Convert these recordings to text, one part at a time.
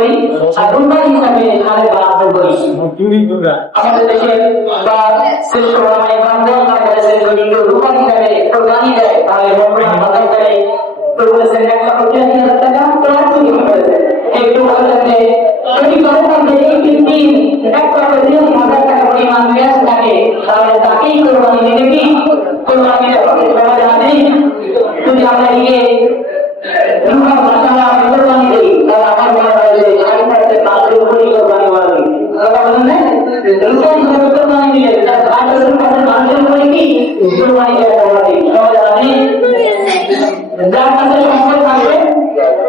করি আর রুমাল হিসাবে তাদের বরাদ্দ করি। আমাদের দেশে বা শ্রেষ্ঠ ওলামায়ে কেরাম বাংলাদেশের যদি কেউ রুমাল হিসাবে কোরবানি দেয় তাহলে রমজান বাজার করে বলেছেন 1,83,000 টাকা প্রায় চুরি করেছেন। একটু বলেছেন যে যদি করে থাকে এই ব্যক্তি 1,83,000 টাকা পরিমাণ ক্যাশ থাকে তাহলে তাকেই কোরবানি দিতে কি কোরবানি দিতে হবে। সবাই জানেন যদি আমরা গিয়ে রুমাল বাজারা কোরবানি দিই তাহলে আমার মনে হয় যে 60% তাদের উপরই কোরবানি বাড়বে। কথা বলেন না রুমাল হিসাবে কোরবানি দিলে তার 60% মানুষের উপরে কি কোরবানি দেওয়া হবে। সবাই জানেন যার কাছে সম্পদ থাকবে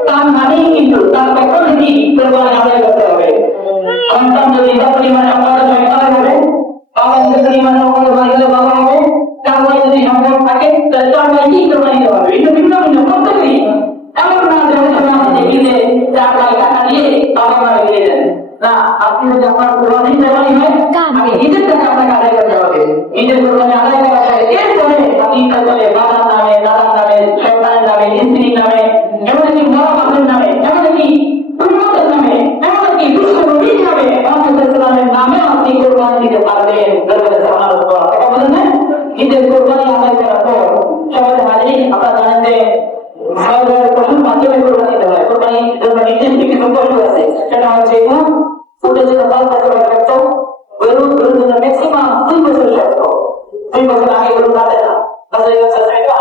তার মানেই কিন্তু তার কখন কি কোরবানি আদায় করতে হবে। সন্তান যদি যত পরিমাণে আপনাদের সন্তান হবে বাবা যে পরিমাণে কোরবানি দিলে বাবা হবে তার যদি সম্পদ থাকে তাহলে তার ভাই কি কোরবানি দেওয়া হবে। এটা ভিন্ন ভিন্ন প্রত্যেকেই এমন না যে আমি দেখি যে চার ভাই টাকা দিয়ে বাবা মারা দিয়ে দেন না। আপনি যদি আপনার কোরবানি কোরবানি হয় আগে ঈদের টাকা আপনাকে আদায় করতে হবে। ঈদের কোরবানি আদায় করা হয় এরপরে আপনি তাহলে বাবার নামে দাদার নামে সন্তানের নামে স্ত্রীর নামে এমনকি বড় বাপের নামে এমনকি উন্মতের নামে এমনকি দুষ্ট নবীর নামে মোহাম্মদের নামে আপনি কোরবানি দিতে পারবেন। কথা বলেন না ঈদের কোরবানি আদায় করার পর সবাই হাজির আপনারা জানেন যে পশুর মাধ্যমে কোরবানি দেওয়া হয়। কোরবানির জন্য নির্দিষ্ট কিছু পশু আছে সেটা হচ্ছে ফুটের জন্য 5 বছর শর্ত, গরুর জন্য ম্যাক্সিমাম 2 বছর শর্ত। 2 বছর আগে গরু বাঁধে না বাজারে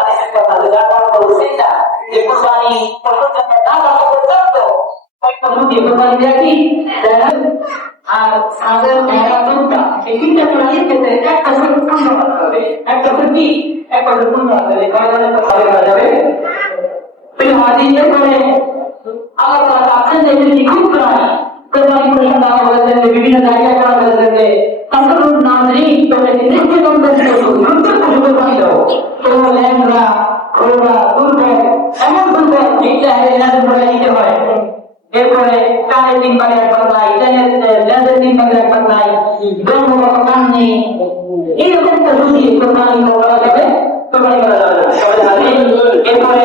আদেশের কথা যার কারণ বলছে না যে কোরবানি পশুর জন্য না বাঁধা পর্যন্ত ওই পশু দিয়ে কোরবানি দেওয়া কি আর ছাগল ভেড়া গরুটা এই 3টা প্রাণীর ক্ষেত্রে একটা করে পূর্ণ হতে হবে। একটা করে কি একটা করে পূর্ণ হতে হবে কয় ধরনের কথা বলা যাবে। আল্লাহ তাআলা আছেন যে এটি খুব প্রাণী কোরবানি করেছেন তারা বলেছেন যে বিভিন্ন জায়গায় তারা বলেছেন যে তাসরুন নাজরি তোমরা কি দেখতে পাবেন কোরবানি দাও তোমরা ল্যাংড়া ঘোড়া দুর্বল এমন দুর্বল যেটা হেরেনাদের বলে দিতে হয়। এরপরে কানে 3 ভাগে 1 ভাগ নাই, লেজের 3 ভাগে 1 ভাগ নাই, জন্ম কান নেই, এইরকম একটা যদি কোরবানি করা যাবে কোরবানি করা যাবে। এরপরে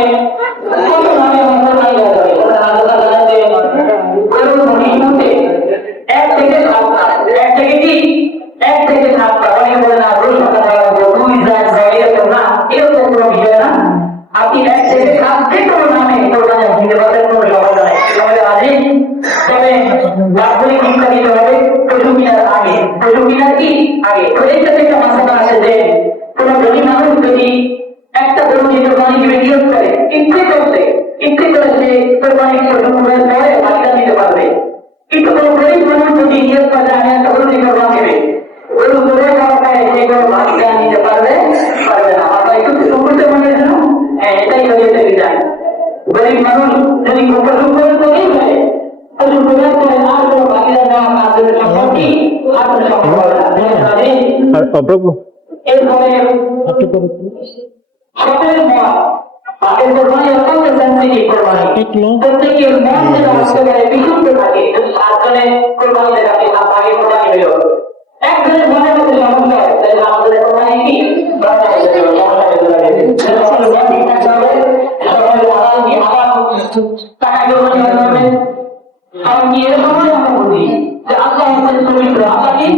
আপনি এক থেকে সাত যে কোনো নামে কোরবানি দিতে পারবেন কোনো সমস্যা নাই। তবে বাৎসরিক শিক্ষা দিতে হবে পশু কেনার আগে। পশু কেনার কি আগে এইটা থেকে মাসালা আছে যে কোন ধনী মানুষ যদি একটা গরু নিয়ে কোরবানি দিবে নিয়োগ করে ইচ্ছে করে সে কোরবানি পশু পরে বাকিটা দিতে পারবে। কিন্তু কোনো গরিব মানুষ যদি নিয়োগ করে আমি একটা গরু নিয়ে কোরবানি দেবে গরু করে খাওয়াটায় সে গরু বাকিটা নিতে পারবে না। আপনার একটু সুন্দর মনে জন্য এটাই হয়ে যায়। গরিব মানুষ যদি পশু করে তৈরি হয় পশু করে করে আর কোনো বাকিটা দেওয়া আপনাদের সম্পত্তি আপনার সম্পদ এরপরে সকলের মত আগের কোরবানি অত্যন্ত সেন্সিটিভ কোরবানি প্রত্যেকের মন যেন আসলে বিশুদ্ধ থাকে। যদি 7 জনে কোরবানি দেয় আপনি আগে কোরবানি হইল একজনের মনের মধ্যে সমস্যা হয় তাহলে আমাদের কোরবানি কি টাকা কোরবানি হবে কারণ কি এর সময় আমরা বলি যে আল্লাহ হচ্ছেন পবিত্র। আল্লাহ কি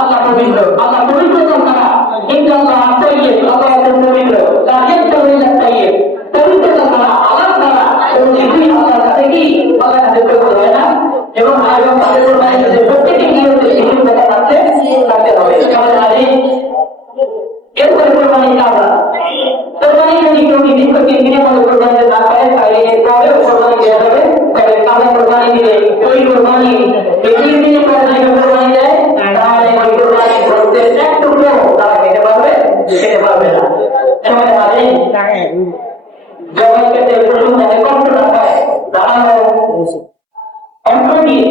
আল্লাহ পবিত্র, আল্লাহ পবিত্র তারা কিন্তু আল্লাহ আত্মাইয়ে আল্লাহ হচ্ছেন পবিত্র তার একটা হয়ে যাচ্ছে পবিত্রতা তারা আল্লাহ তারা এবং কিছুই আল্লাহর কাছে কি আল্লাহ কাছে করতে হয় না এবং আগে তাদের প্রত্যেকে কি হচ্ছে কিছু দেখা থাকতে হবে। এরপরে কোরবানি কাজা কোরবানি যদি কেউ নির্দিষ্ট 3 দিনের মধ্যে কোরবানি না করে তাহলে এরপরে কোরবানি দেওয়া যাবে। তবে কাজা কোরবানি দিলে ওই কোরবানি 3 দিনের পরে কোরবানি দেয় তাহলে ওই কোরবানি করতে একটু তারা খেতে পারবে না। জবাই খেতে কষ্ট না হয় দাঁড়ানো অর্থ দিয়ে